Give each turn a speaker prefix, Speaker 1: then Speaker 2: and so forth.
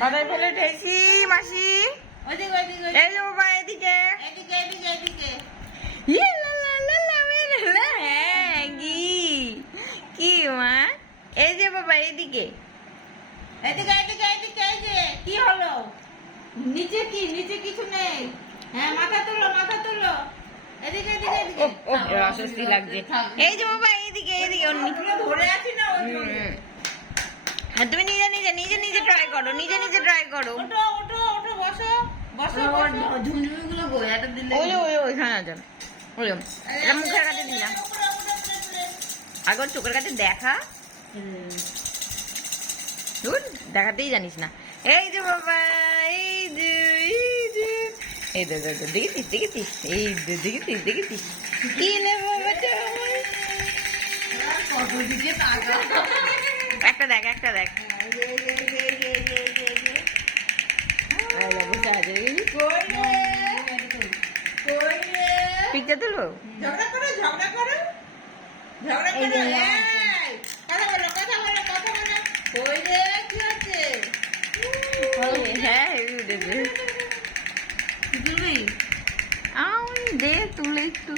Speaker 1: ফেলে ঠেসি মাসি। এই যে বাবা এদিকে। কি মা? এই যে বাবা এদিকে।
Speaker 2: এদিকে এদিকে এদিকে এই যে কি হলো? নিচে কি নিচে কিছু নেই? হ্যাঁ মাথা তুলো মাথা তুলো। এদিকে এদিকে এদিকে।
Speaker 1: অস্বস্তি লাগছে। এই যে বাবা এইদিকে এইদিকে
Speaker 2: ধরে আছি না
Speaker 1: তুমি নিজে নিজে নিজে নিজে ট্রাই করো নিজে নিজে ট্রাই করো।
Speaker 2: ওঠো ওঠো ওঠো বসো বসো বসো।
Speaker 3: ঝুনঝুনিগুলো গোয়াটা দিলে
Speaker 1: ওই যে ওই যে ওইখানে ওই এটা মুখের কাছে দিলাম। আগে ওর চোখের কাছে দেখা। ধুর, দেখাতেই জানিস না। এই যে বাবা এই যে এই যে। এই দে দেখেছিস দেখেছিস দেখেছিস দেখেছিস কি
Speaker 3: তাকা
Speaker 1: একটা দেখ একটা দেখ। পিকচার তুলবো?
Speaker 2: ঝগড়া করো ঝগড়া করো। ঝগড়া করো কথা বলো কথা বলো কথা বলো। ওই রে কি হচ্ছে?
Speaker 1: হ্যাঁ হেভি উঠেছে তুলবি? আমি দে তুলে একটু।